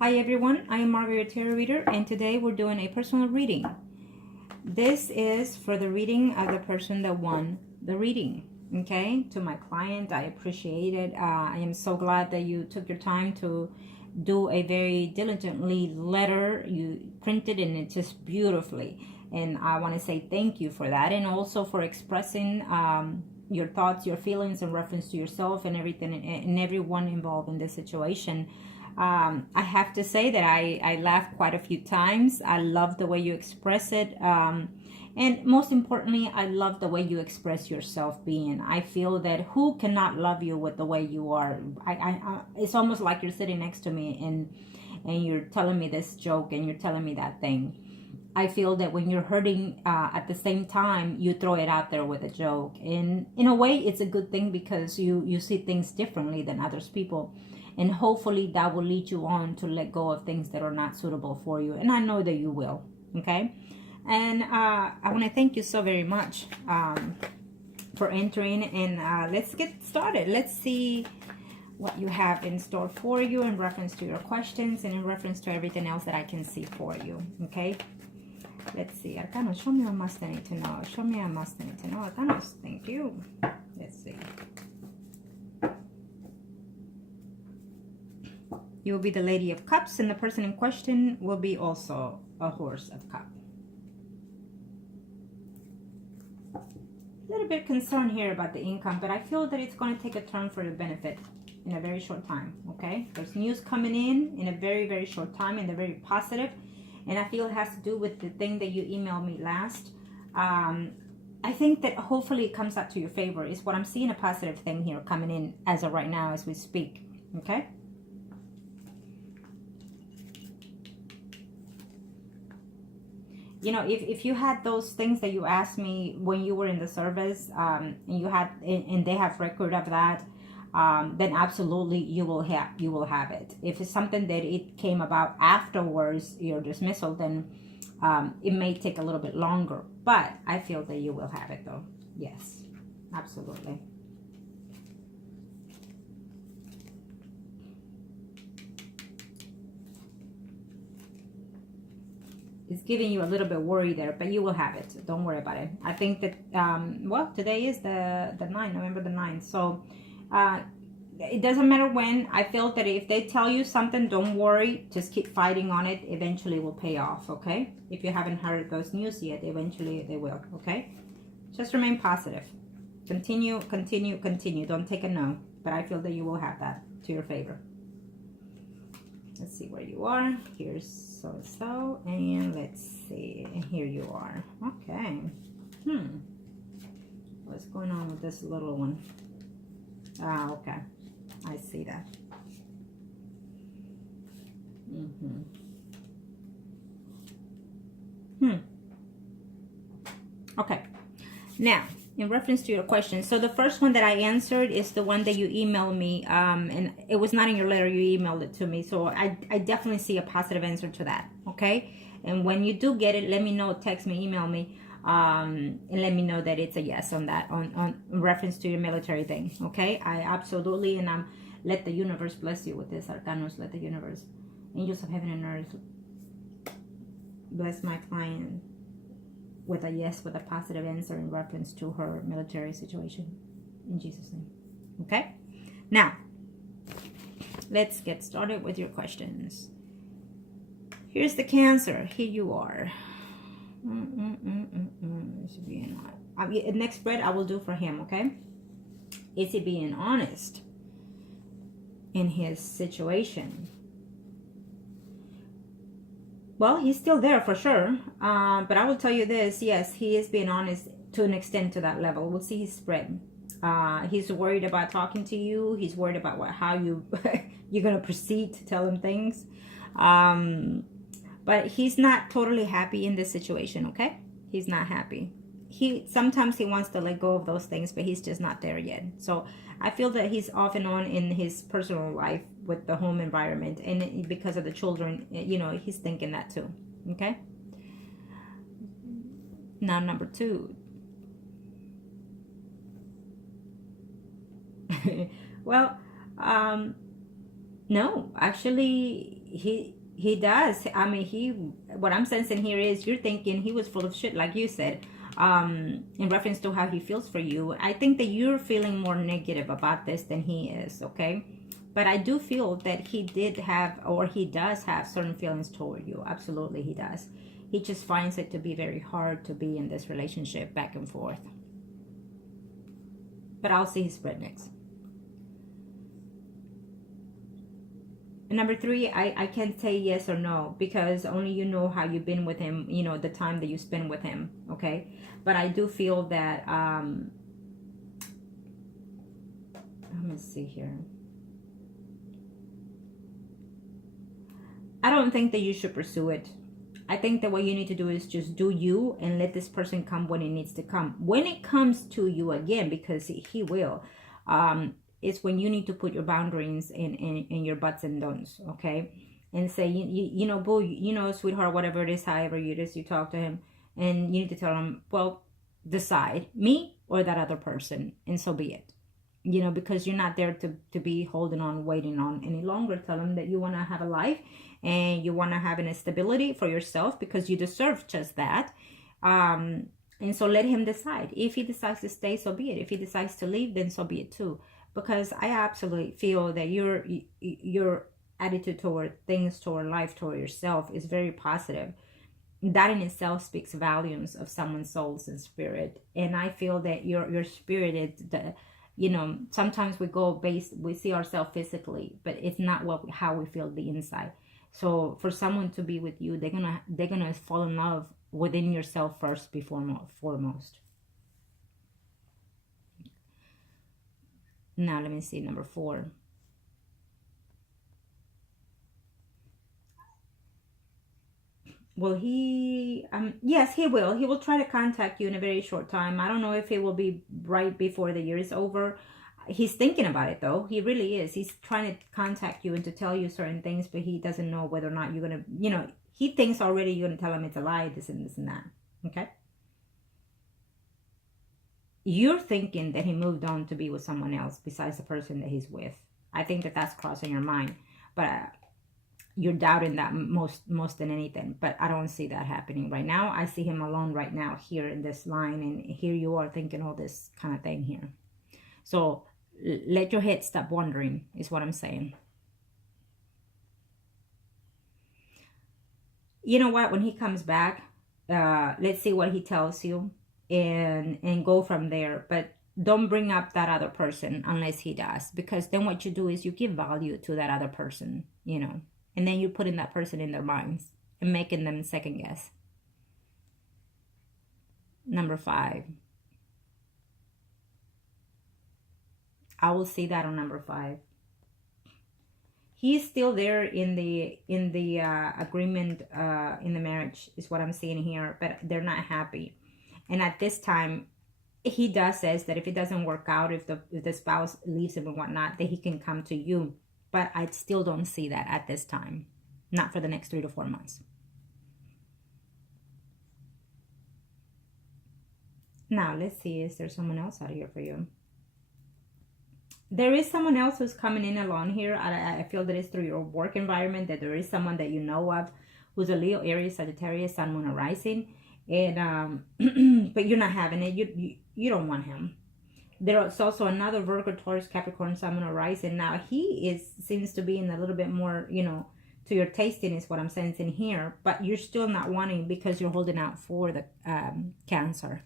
Hi everyone, I am Margourtarotreader and today we're doing a personal reading. This is for the reading of the person that won the reading. Okay, to my client, I appreciate it. I am so glad that you took your time to do a very diligently letter. You printed and it's just beautifully. And I want to say thank you for that, and also for expressing your thoughts, your feelings in reference to yourself and everything and everyone involved in this situation. I have to say that I laughed quite a few times. I love the way you express it. And most importantly, I love the way you express yourself being. I feel that who cannot love you with the way you are? It's almost like you're sitting next to me and you're telling me this joke and you're telling me that thing. I feel that when you're hurting at the same time, you throw it out there with a joke. And in a way, it's a good thing because you see things differently than others people. And hopefully that will lead you on to let go of things that are not suitable for you. And I know that you will, okay? And I want to thank you so very much for entering. And let's get started. Let's see what you have in store for you in reference to your questions and in reference to everything else that I can see for you, okay? Let's see. Arcanos, show me what must I need to know. Show me what must I need to know. Arcanos, thank you. Let's see. You will be the Lady of Cups, and the person in question will be also a Horse of Cups. A little bit concerned here about the income, but I feel that it's going to take a turn for your benefit in a very short time, okay? There's news coming in a very, very short time, and they're very positive, and I feel it has to do with the thing that you emailed me last. I think that hopefully it comes out to your favor. Is what I'm seeing, a positive thing here coming in as of right now as we speak, okay? You know, if you had those things that you asked me when you were in the service, and you had, and they have record of that, then absolutely you will have it. If it's something that it came about afterwards your dismissal, then it may take a little bit longer. But I feel that you will have it though. Yes, absolutely. It's giving you a little bit worry there, but you will have it. Don't worry about it. I think that, well, today is the 9th, November the 9th. So it doesn't matter when. I feel that if they tell you something, don't worry. Just keep fighting on it. Eventually it will pay off, okay? If you haven't heard those news yet, eventually they will, okay? Just remain positive. Continue, continue, continue. Don't take a no. But I feel that you will have that to your favor. Let's see where you are. Here's so-and-so. And let's see. And here you are. Okay. What's going on with this little one? Ah, okay. I see that. Okay. Now, in reference to your question, so the first one that I answered is the one that you emailed me, and it was not in your letter, you emailed it to me, so I definitely see a positive answer to that, okay? And when you do get it, let me know, text me, email me, and let me know that it's a yes on that, on reference to your military thing, okay? I absolutely, and let the universe bless you with this, Arcanos. Let the universe, angels of heaven and earth, bless my client with a yes, with a positive answer in reference to her military situation. In Jesus' name. Okay? Now, let's get started with your questions. Here's the Cancer. Here you are. Is he being honest? Next spread I will do for him, okay? Is he being honest in his situation? Well, he's still there for sure, but I will tell you this, yes, he is being honest to an extent to that level. We'll see his spread. He's worried about talking to you. He's worried about how you're going to proceed to tell him things. But he's not totally happy in this situation, okay? He's not happy. Sometimes he wants to let go of those things, but he's just not there yet. So I feel that he's off and on in his personal life with the home environment, and because of the children, you know, he's thinking that too, okay? Now, number 2. Well, no, actually, he does. I mean, what I'm sensing here is you're thinking he was full of shit, like you said, in reference to how he feels for you. I think that you're feeling more negative about this than he is, okay? But I do feel that he did have, or he does have, certain feelings toward you. Absolutely, he does. He just finds it to be very hard to be in this relationship back and forth. But I'll see his spread next. Number 3, I can't say yes or no, because only you know how you've been with him, you know, the time that you spend with him, okay? But I do feel that, let me see here. I don't think that you should pursue it. I think that what you need to do is just do you and let this person come when it needs to come. When it comes to you again, because he will, it's when you need to put your boundaries in your buts and don'ts, okay? And say, you know, boo, you know, sweetheart, whatever it is, however it is you talk to him, and you need to tell him, well, decide, me or that other person, and so be it. You know, because you're not there to be holding on, waiting on any longer. Tell him that you want to have a life and you want to have an stability for yourself, because you deserve just that. And so let him decide. If he decides to stay, so be it. If he decides to leave, then so be it too. Because I absolutely feel that your attitude toward things, toward life, toward yourself is very positive. That in itself speaks volumes of someone's souls and spirit. And I feel that your spirit is the, you know, sometimes we see ourselves physically, but it's not how we feel the inside. So for someone to be with you, they're gonna fall in love within yourself first, before foremost. Now let me see number 4. Well, yes, he will. He will try to contact you in a very short time. I don't know if it will be right before the year is over. He's thinking about it, though. He really is. He's trying to contact you and to tell you certain things, but he doesn't know whether or not you're going to, you know, he thinks already you're going to tell him it's a lie, this and this and that. Okay? You're thinking that he moved on to be with someone else besides the person that he's with. I think that that's crossing your mind. But you're doubting that most than anything. But I don't see that happening right now. I see him alone right now here in this line. And here you are thinking all this kind of thing here. So let your head stop wandering is what I'm saying. You know what? When he comes back, let's see what he tells you. And go from there. But don't bring up that other person unless he does, because then what you do is you give value to that other person, you know, and then you put in that person in their minds and making them second guess. Number 5. I will see that on number 5. He's still there in the agreement in the marriage is what I'm seeing here, but they're not happy. And at this time, he does says that if it doesn't work out, if the spouse leaves him and whatnot, that he can come to you. But I still don't see that at this time. Not for the next 3 to 4 months. Now, let's see. Is there someone else out here for you? There is someone else who's coming in along here. I feel that it's through your work environment, that there is someone that you know of who's a Leo, Aries, Sagittarius, Sun, Moon, or Rising. And but you're not having it. You don't want him. There's also another Virgo, Taurus, Capricorn, Sun, Moon, or Rising. Now he seems to be in a little bit more, you know, to your tasting is what I'm sensing here. But you're still not wanting because you're holding out for the Cancer.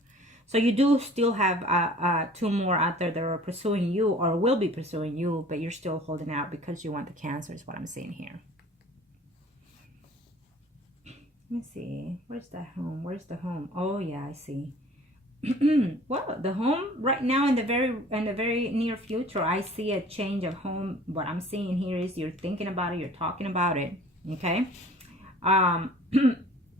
So you do still have 2 more out there that are pursuing you or will be pursuing you, but you're still holding out because you want the Cancer is what I'm seeing here. Let me see. Where's the home? Where's the home? Oh yeah, I see. Well, the home right now in the very near future, I see a change of home. What I'm seeing here is you're thinking about it, you're talking about it. Okay.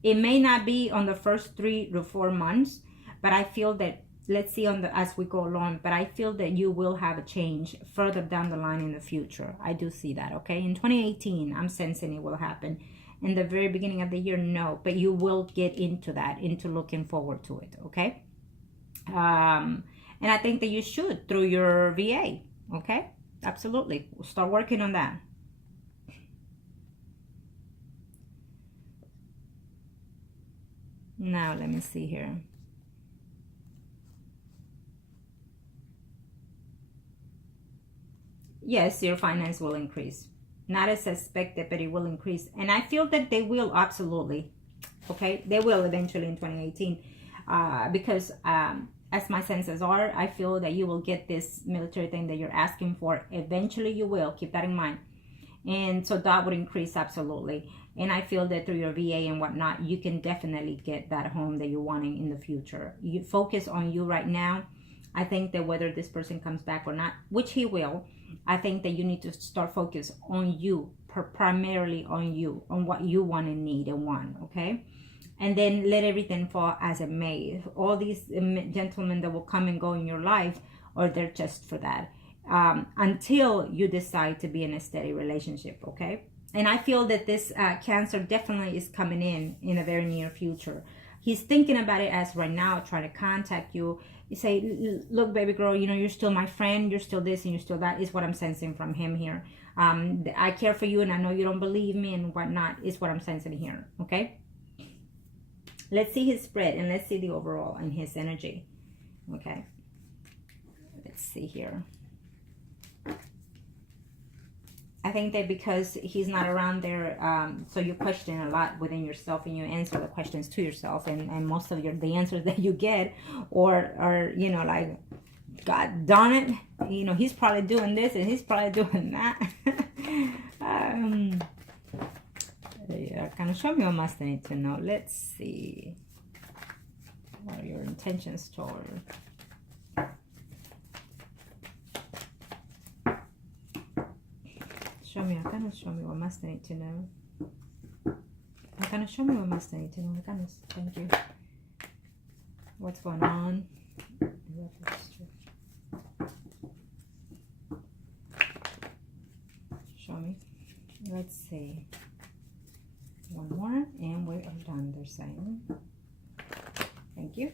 It may not be on the first 3 to 4 months, but I feel that, let's see as we go along, but I feel that you will have a change further down the line in the future. I do see that. Okay. In 2018, I'm sensing it will happen. In the very beginning of the year, no, but you will get into that, into looking forward to it, okay? And I think that you should through your VA, okay? Absolutely. Start working on that. Now, let me see here. Yes, your finance will increase. Not as expected, but it will increase. And I feel that they will, absolutely. Okay, they will eventually in 2018. Because as my senses are, I feel that you will get this military thing that you're asking for. Eventually you will. Keep that in mind. And so that would increase, absolutely. And I feel that through your VA and whatnot, you can definitely get that home that you're wanting in the future. You focus on you right now. I think that whether this person comes back or not, which he will, I think that you need to start focus on you, primarily on you, on what you want and need and want, okay? And then let everything fall as it may. All these gentlemen that will come and go in your life, or they're just for that, until you decide to be in a steady relationship, okay? And I feel that this Cancer definitely is coming in a very near future. He's thinking about it as right now, trying to contact you. You say, look, baby girl, you know, you're still my friend. You're still this and you're still that, is what I'm sensing from him here. I care for you and I know you don't believe me and whatnot, is what I'm sensing here, okay? Let's see his spread and let's see the overall and his energy, okay? Let's see here. I think that because he's not around there, so you question a lot within yourself and you answer the questions to yourself, and most of the answers that you get are, you know, like, God darn it, you know, he's probably doing this and he's probably doing that. Yeah, kind of show me what must I need to know. Let's see. What are your intentions toward? Show me, Arcana, show me what must I need to know. Arcana, show me what must I need to know. Arcana, thank you. What's going on? Show me. Let's see. One more and we are done, they're saying. Thank you.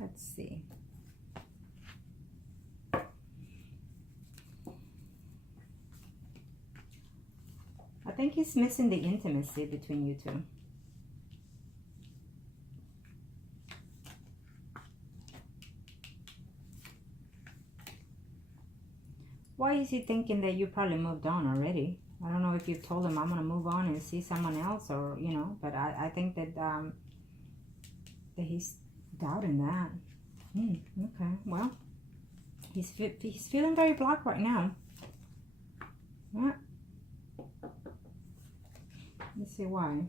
Let's see. I think he's missing the intimacy between you two. Why is he thinking that you probably moved on already? I don't know if you've told him I'm going to move on and see someone else, or, you know, but I think that that he's doubting that. Okay, well, he's feeling very blocked right now. Yeah. Let's see why.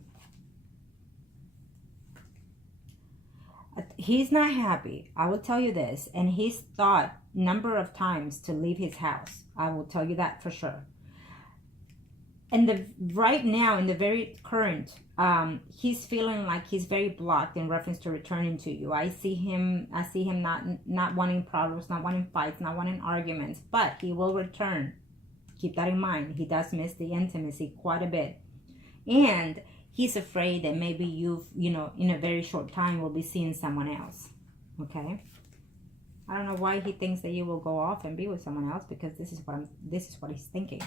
He's not happy. I will tell you this. And he's thought number of times to leave his house. I will tell you that for sure. And right now, in the very current, he's feeling like he's very blocked in reference to returning to you. I see him not wanting problems, not wanting fights, not wanting arguments, but he will return. Keep that in mind. He does miss the intimacy quite a bit. And he's afraid that maybe you know, in a very short time will be seeing someone else. Okay? I don't know why he thinks that you will go off and be with someone else, because this is what he's thinking.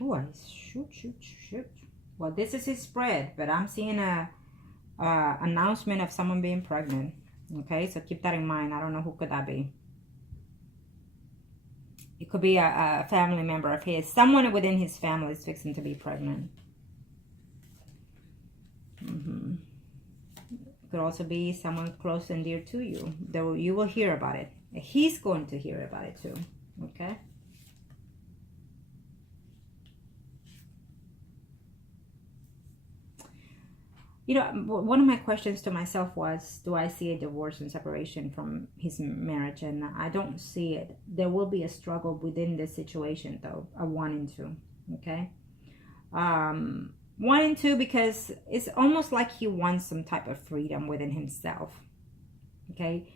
Oh, shoot. Well, this is his spread, but I'm seeing a announcement of someone being pregnant. Okay, so keep that in mind. I don't know who could that be. It could be a family member of his. Someone within his family is fixing to be pregnant. It could also be someone close and dear to you. Though you will hear about it. He's going to hear about it too. Okay. You know, one of my questions to myself was, do I see a divorce and separation from his marriage? And I don't see it. There will be a struggle within this situation, though, a wanting to, okay? Wanting to, because it's almost like he wants some type of freedom within himself, okay?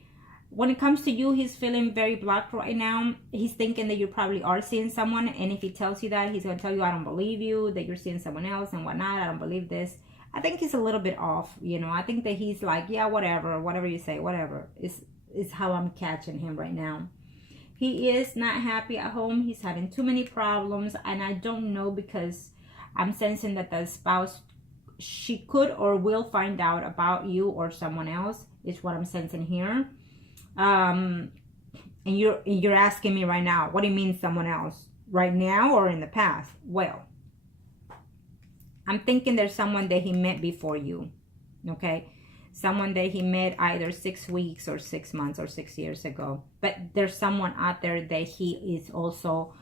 When it comes to you, he's feeling very blocked right now. He's thinking that you probably are seeing someone, and if he tells you that, he's going to tell you, I don't believe you, that you're seeing someone else and whatnot. I don't believe this. I think he's a little bit off, you know. I think that he's like, yeah, whatever you say, whatever is how I'm catching him right now. He is not happy at home. He's having too many problems, and I don't know, because I'm sensing that the spouse, she could or will find out about you or someone else, is what I'm sensing here. And you're asking me right now, what do you mean someone else? Right now or in the past? Well, I'm thinking there's someone that he met before you, okay? Someone that he met either 6 weeks or 6 months or 6 years ago. But there's someone out there that he is also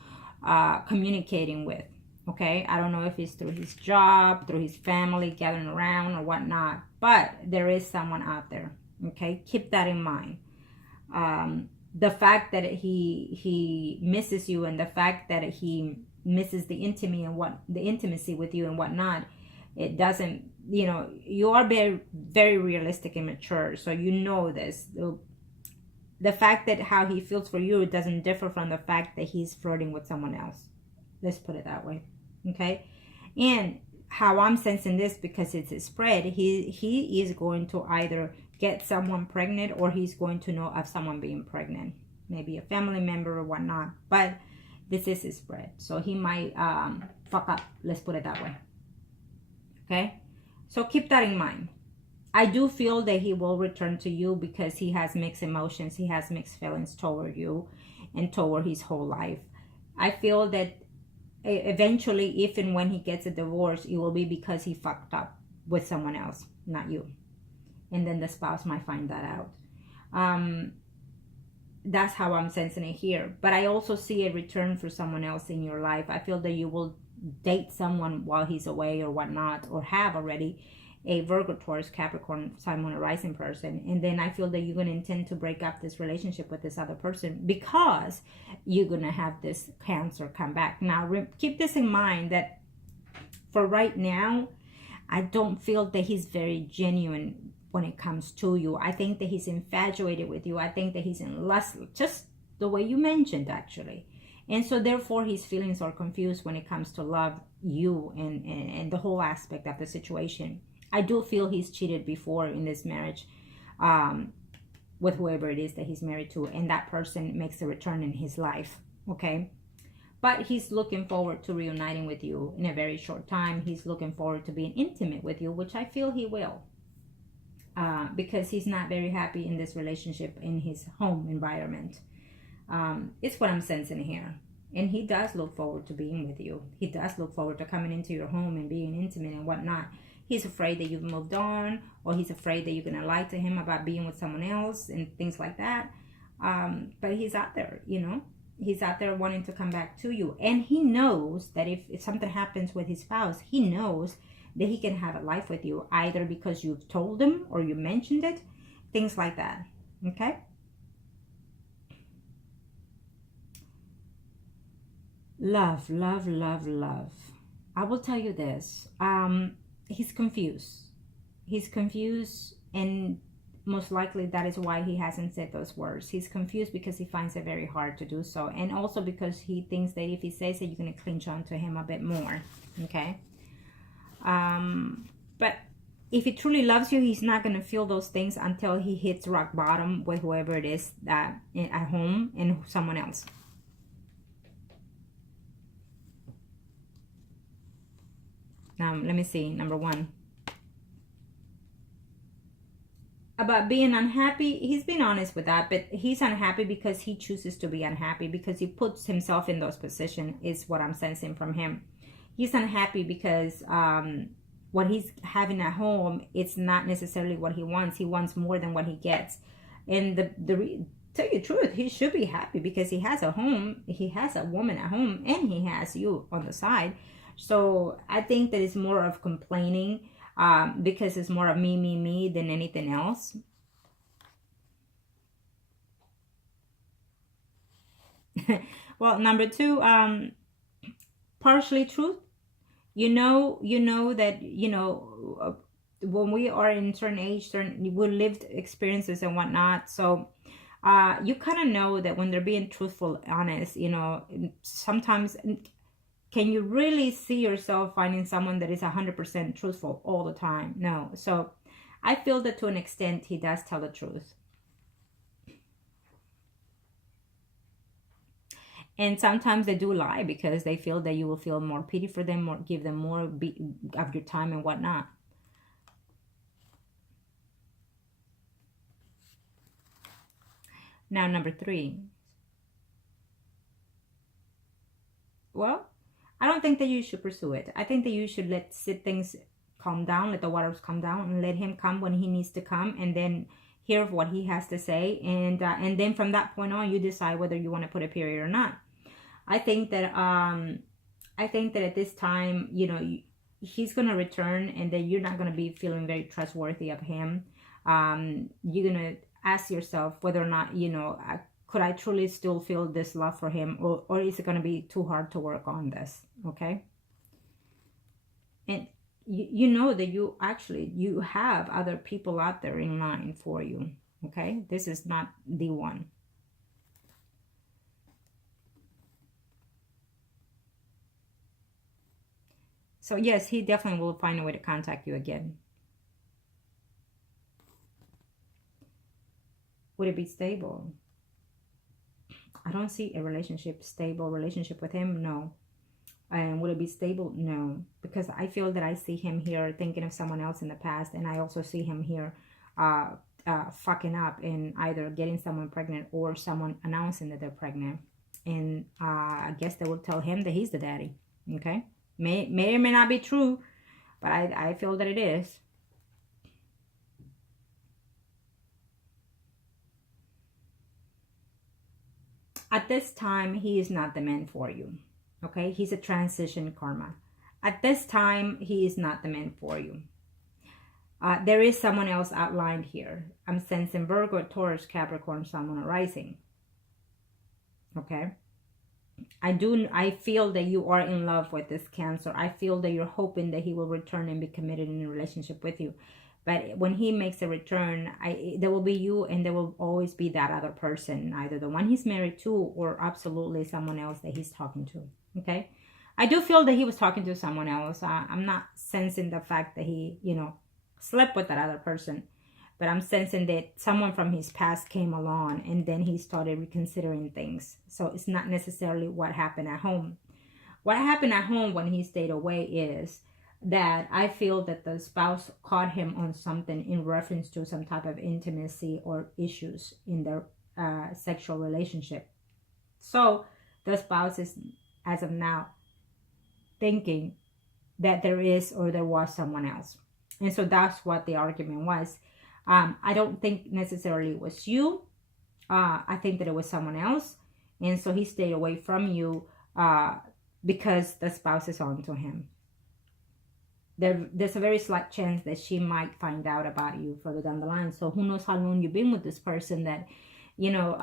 communicating with, okay? I don't know if it's through his job, through his family, gathering around or whatnot. But there is someone out there, okay? Keep that in mind. The fact that he misses you, and the fact that he misses the intimacy with you and whatnot, it doesn't, you know, you are very, very realistic and mature, so you know this. The fact that how he feels for you doesn't differ from the fact that he's flirting with someone else. Let's put it that way, okay? And how I'm sensing this, because it's a spread, he is going to either get someone pregnant, or he's going to know of someone being pregnant, maybe a family member or whatnot. But this is his spread, so he might fuck up, let's put it that way, okay? So keep that in mind. I do feel that he will return to you, because he has mixed emotions, he has mixed feelings toward you and toward his whole life. I feel that eventually, if and when he gets a divorce, it will be because he fucked up with someone else, not you. And then the spouse might find that out. That's how I'm sensing it here. But I also see a return for someone else in your life. I feel that you will date someone while he's away or whatnot, or have already, a Virgo, Taurus, Capricorn, Sun, Moon, or Rising person. And then I feel that you're going to intend to break up this relationship with this other person, because you're going to have this Cancer come back. Now, keep this in mind, that for right now, I don't feel that he's very genuine when it comes to you. I think that he's infatuated with you. I think that he's in lust, just the way you mentioned, actually. And so therefore his feelings are confused when it comes to love, you, and the whole aspect of the situation. I do feel he's cheated before in this marriage with whoever it is that he's married to, and that person makes a return in his life, okay? But he's looking forward to reuniting with you in a very short time. He's looking forward to being intimate with you, which I feel he will. Because he's not very happy in this relationship in his home environment. It's what I'm sensing here. And he does look forward to being with you. He does look forward to coming into your home and being intimate and whatnot. He's afraid that you've moved on, or he's afraid that you're going to lie to him about being with someone else and things like that. But he's out there, you know. He's out there wanting to come back to you. And he knows that if something happens with his spouse, he knows that he can have a life with you, either because you've told him or you mentioned it, things like that, okay? Love, love, love, love. I will tell you this. He's confused. He's confused, and most likely that is why he hasn't said those words. He's confused because he finds it very hard to do so, and also because he thinks that if he says it, you're going to clinch on to him a bit more, okay? But if he truly loves you, he's not going to feel those things until he hits rock bottom with whoever it is that at home and someone else. Let me see. Number one. About being unhappy, he's been honest with that, but he's unhappy because he chooses to be unhappy, because he puts himself in those positions, is what I'm sensing from him. He's unhappy because what he's having at home, it's not necessarily what he wants. He wants more than what he gets. And tell you the truth, he should be happy because he has a home, he has a woman at home, and he has you on the side. So I think that it's more of complaining because it's more of me than anything else. Well, number two, partially truth. You know that, when we are in certain age, we lived experiences and whatnot. So you kind of know that when they're being truthful, honest, sometimes can you really see yourself finding someone that is 100% truthful all the time? No. So I feel that to an extent, he does tell the truth. And sometimes they do lie because they feel that you will feel more pity for them, or give them more of your time and whatnot. Now, number 3. Well, I don't think that you should pursue it. I think that you should let things calm down, let the waters calm down, and let him come when he needs to come, and then hear what he has to say. And then from that point on, you decide whether you want to put a period or not. I think that at this time, you know, he's going to return, and that you're not going to be feeling very trustworthy of him. You're going to ask yourself whether or not, you know, could I truly still feel this love for him, or is it going to be too hard to work on this? Okay. And you know that you have other people out there in line for you. Okay. This is not the one. So yes, he definitely will find a way to contact you again. Would it be stable? I don't see a stable relationship with him. No. And would it be stable? No. Because I feel that I see him here thinking of someone else in the past. And I also see him here fucking up and either getting someone pregnant or someone announcing that they're pregnant. And I guess they will tell him that he's the daddy. Okay? May or may not be true, but I feel that it is. At this time, he is not the man for you. Okay? He's a transition karma. At this time, he is not the man for you. There is someone else outlined here. I'm sensing Virgo, Taurus, Capricorn, Sun, Moon, Rising. Okay? I feel that you are in love with this Cancer. I feel that you're hoping that he will return and be committed in a relationship with you. But when he makes a return, there will be you, and there will always be that other person, either the one he's married to or absolutely someone else that he's talking to. Okay? I do feel that he was talking to someone else. I'm not sensing the fact that he, you know, slept with that other person. But I'm sensing that someone from his past came along, and then he started reconsidering things. So it's not necessarily what happened at home. What happened at home when he stayed away is that I feel that the spouse caught him on something in reference to some type of intimacy or issues in their sexual relationship. So the spouse is, as of now, thinking that there is or there was someone else. And so that's what the argument was. I don't think necessarily it was you. I think that it was someone else. And so he stayed away from you because the spouse is on to him. There's a very slight chance that she might find out about you further down the line. So who knows how long you've been with this person that, you know,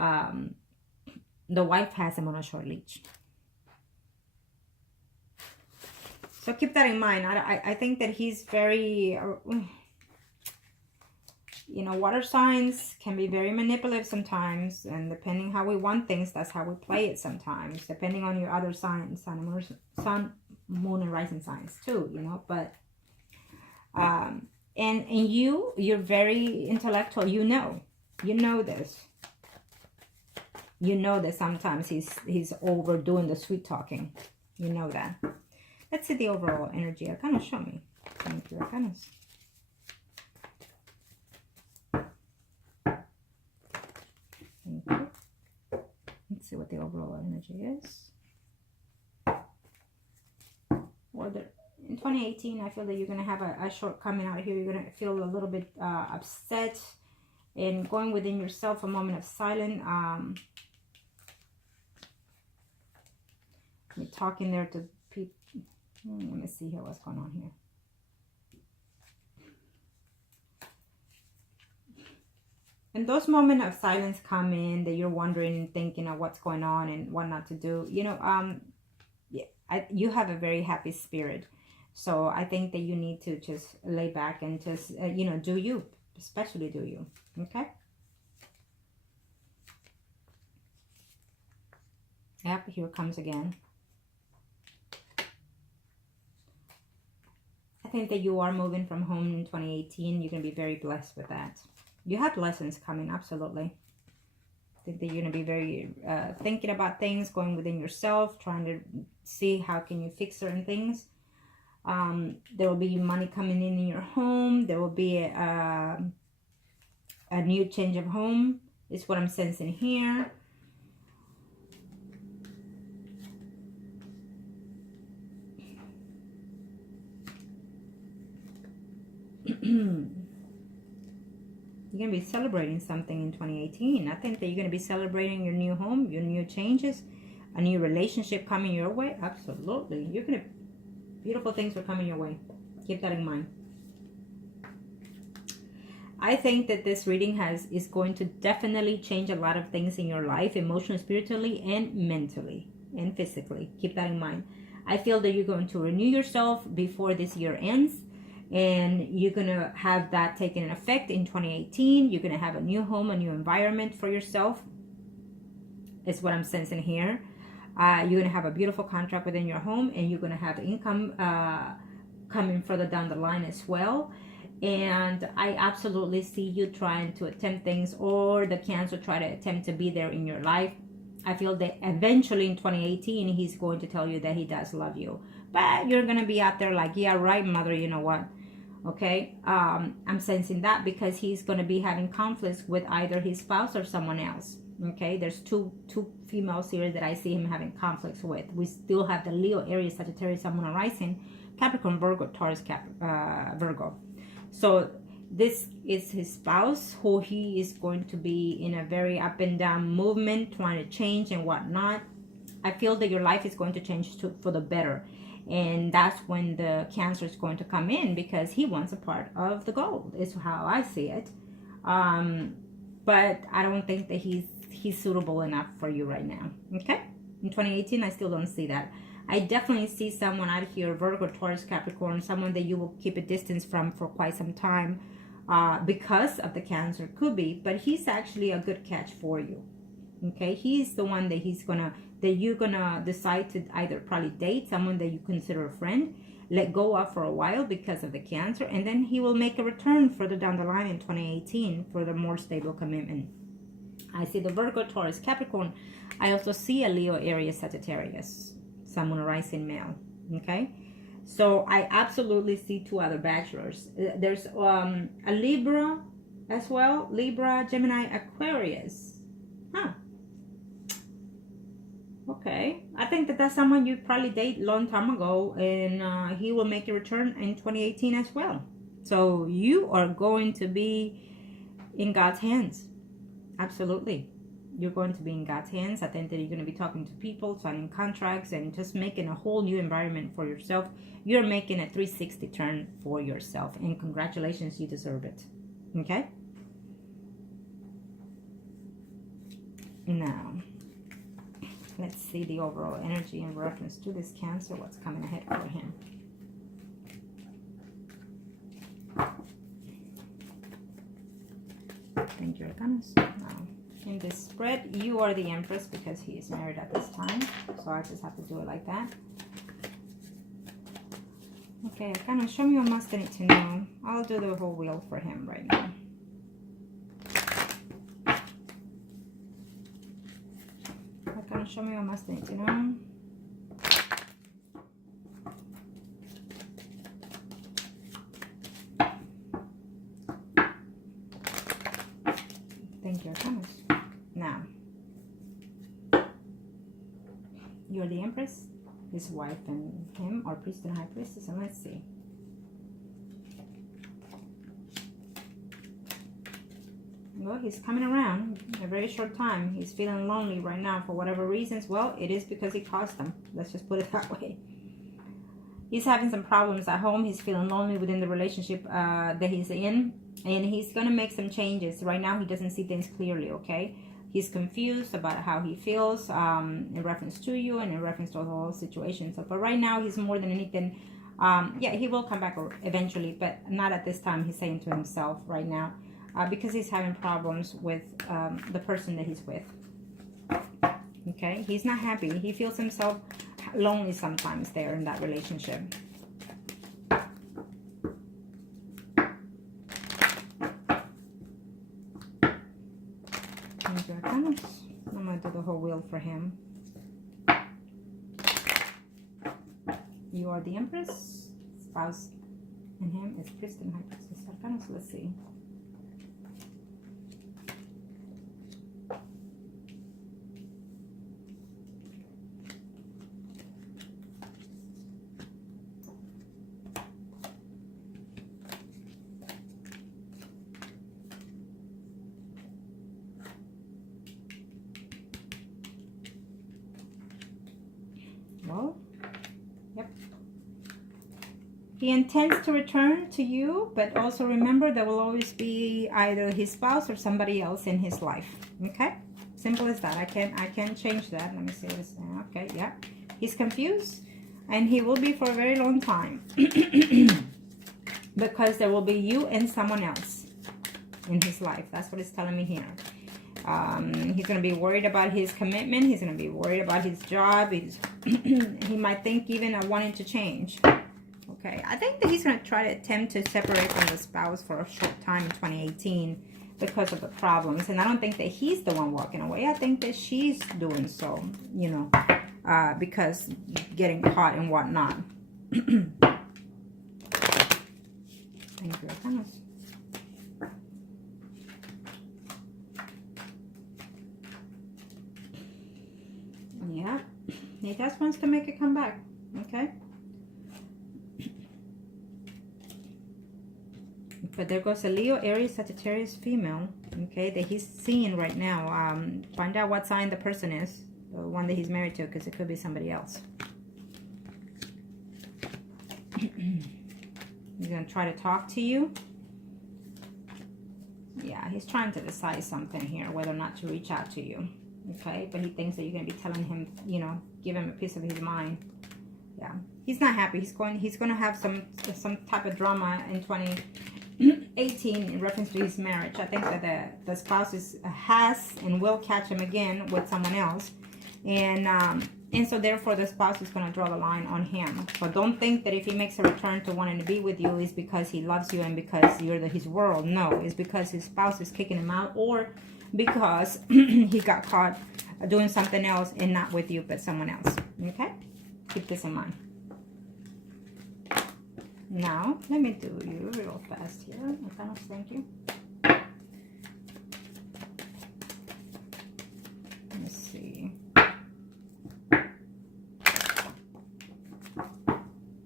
the wife has him on a short leash. So keep that in mind. I think that he's very... you know, water signs can be very manipulative sometimes, and depending how we want things, that's how we play it sometimes, depending on your other signs, sun, moon, and rising signs too, you know. But and you're very intellectual. You know this. You know that sometimes he's overdoing the sweet talking. You know that. Let's see the overall energy. Arcana, show me. Thank you, Arcanas. Let's see what the overall energy is. Well, in 2018, I feel that you're going to have a shortcoming out here. You're going to feel a little bit upset and going within yourself, a moment of silence. You're talking there to people. Let me see here what's going on here. And those moments of silence come in that you're wondering and thinking of what's going on and what not to do. You know, you have a very happy spirit. So I think that you need to just lay back and just, you know, do you. Especially do you. Okay? Yep, here it comes again. I think that you are moving from home in 2018. You're going to be very blessed with that. You have lessons coming, absolutely. I think that you're going to be very thinking about things, going within yourself, trying to see how can you fix certain things. There will be money coming in your home. There will be a new change of home, is what I'm sensing here. You're going to be celebrating something in 2018. I think that you're going to be celebrating your new home, your new changes, a new relationship coming your way. Absolutely. You're going to, beautiful things are coming your way. Keep that in mind. I think that this reading is going to definitely change a lot of things in your life, emotionally, spiritually, and mentally, and physically. Keep that in mind. I feel that you're going to renew yourself before this year ends. And you're going to have that taken in effect in 2018. You're going to have a new home, a new environment for yourself. Is what I'm sensing here. You're going to have a beautiful contract within your home. And you're going to have income coming further down the line as well. And I absolutely see you trying to attempt things, or the Cancer try to attempt to be there in your life. I feel that eventually in 2018, he's going to tell you that he does love you. But you're going to be out there like, yeah, right, mother, you know what? Okay, I'm sensing that because he's going to be having conflicts with either his spouse or someone else. Okay, there's two females here that I see him having conflicts with. We still have the Leo, Aries, Sagittarius, Sun, Moon, and Rising, Capricorn, Virgo, Taurus, Virgo. So this is his spouse, who he is going to be in a very up and down movement, trying to change and whatnot. I feel that your life is going to change for the better. And that's when the Cancer is going to come in, because he wants a part of the gold, is how I see it. But I don't think that he's suitable enough for you right now. Okay? In 2018, I still don't see that. I definitely see someone out here, Virgo, Taurus, Capricorn, someone that you will keep a distance from for quite some time because of the Cancer. Could be, but he's actually a good catch for you. Okay? He's the one that you're gonna decide to either probably date, someone that you consider a friend, let go of for a while because of the Cancer, and then he will make a return further down the line in 2018 for the more stable commitment. I see the Virgo, Taurus, Capricorn. I also see a Leo, Aries, Sagittarius, Sun, Moon, Rising male. Okay, so I absolutely see two other bachelors. There's a Libra as well, Libra, Gemini, Aquarius. Huh. Okay, I think that that's someone you probably date a long time ago, and he will make a return in 2018 as well. So you are going to be in God's hands. Absolutely. You're going to be in God's hands. I think that you're going to be talking to people, signing contracts, and just making a whole new environment for yourself. You're making a 360 turn for yourself, and congratulations, you deserve it. Okay? Now, let's see the overall energy in reference to this Cancer. What's coming ahead for him? Thank you, Arcanas. Now, in this spread, you are the Empress because he is married at this time. So I just have to do it like that. Okay, Arcanas, show me what must I need to know. I'll do the whole wheel for him right now. Arcanas, show me what must I need to know. Thank you, Arcanas. Now, you're the Empress, his wife and him are Priest and High Priestess, and let's see. Well, he's coming around in a very short time. He's feeling lonely right now for whatever reasons. Well, it is because he caused them. Let's just put it that way. He's having some problems at home. He's feeling lonely within the relationship that he's in. And he's going to make some changes. Right now, he doesn't see things clearly, okay? He's confused about how he feels in reference to you and in reference to the whole situation. So, but right now, he's more than anything... yeah, he will come back eventually, but not at this time, he's saying to himself right now. Because he's having problems with the person that he's with. Okay? He's not happy. He feels himself lonely sometimes there in that relationship. Thank you, Arcanos. I'm going to do the whole wheel for him. You are the Empress. Spouse and him is Priest and High Priestess. Arcanos, let's see. Well, yep. He intends to return to you, but also remember there will always be either his spouse or somebody else in his life. Okay? Simple as that. I can't change that. Let me see this. Okay, yeah. He's confused, and he will be for a very long time. Because there will be you and someone else in his life. That's what it's telling me here. He's going to be worried about his commitment. He's going to be worried about his job. He might think even of wanting to change. Okay, I think that he's going to try to attempt to separate from the spouse for a short time in 2018 because of the problems. And I don't think that he's the one walking away. I think that she's doing so, you know, because getting caught and whatnot. Thank you, Arcanos. Yeah, he just wants to make it come back, okay? But there goes a Leo, Aries, Sagittarius female, okay, that he's seeing right now. Find out what sign the person is, the one that he's married to, because it could be somebody else. He's going to try to talk to you. Yeah, he's trying to decide something here, whether or not to reach out to you. Okay, but he thinks that you're going to be telling him, you know, give him a piece of his mind. Yeah, he's not happy. He's going to have some type of drama in 2018 in reference to his marriage. I think that the spouse has and will catch him again with someone else, and so therefore the spouse is going to draw the line on him. So don't think that if he makes a return to wanting to be with you is because he loves you and because you're his world. No, it's because his spouse is kicking him out, or because he got caught doing something else and not with you but someone else. Okay, keep this in mind. Now let me do you real fast here. Thank you. Let's see.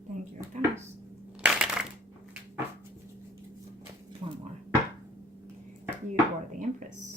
Thank you, Arcanos. One more. You are the Empress.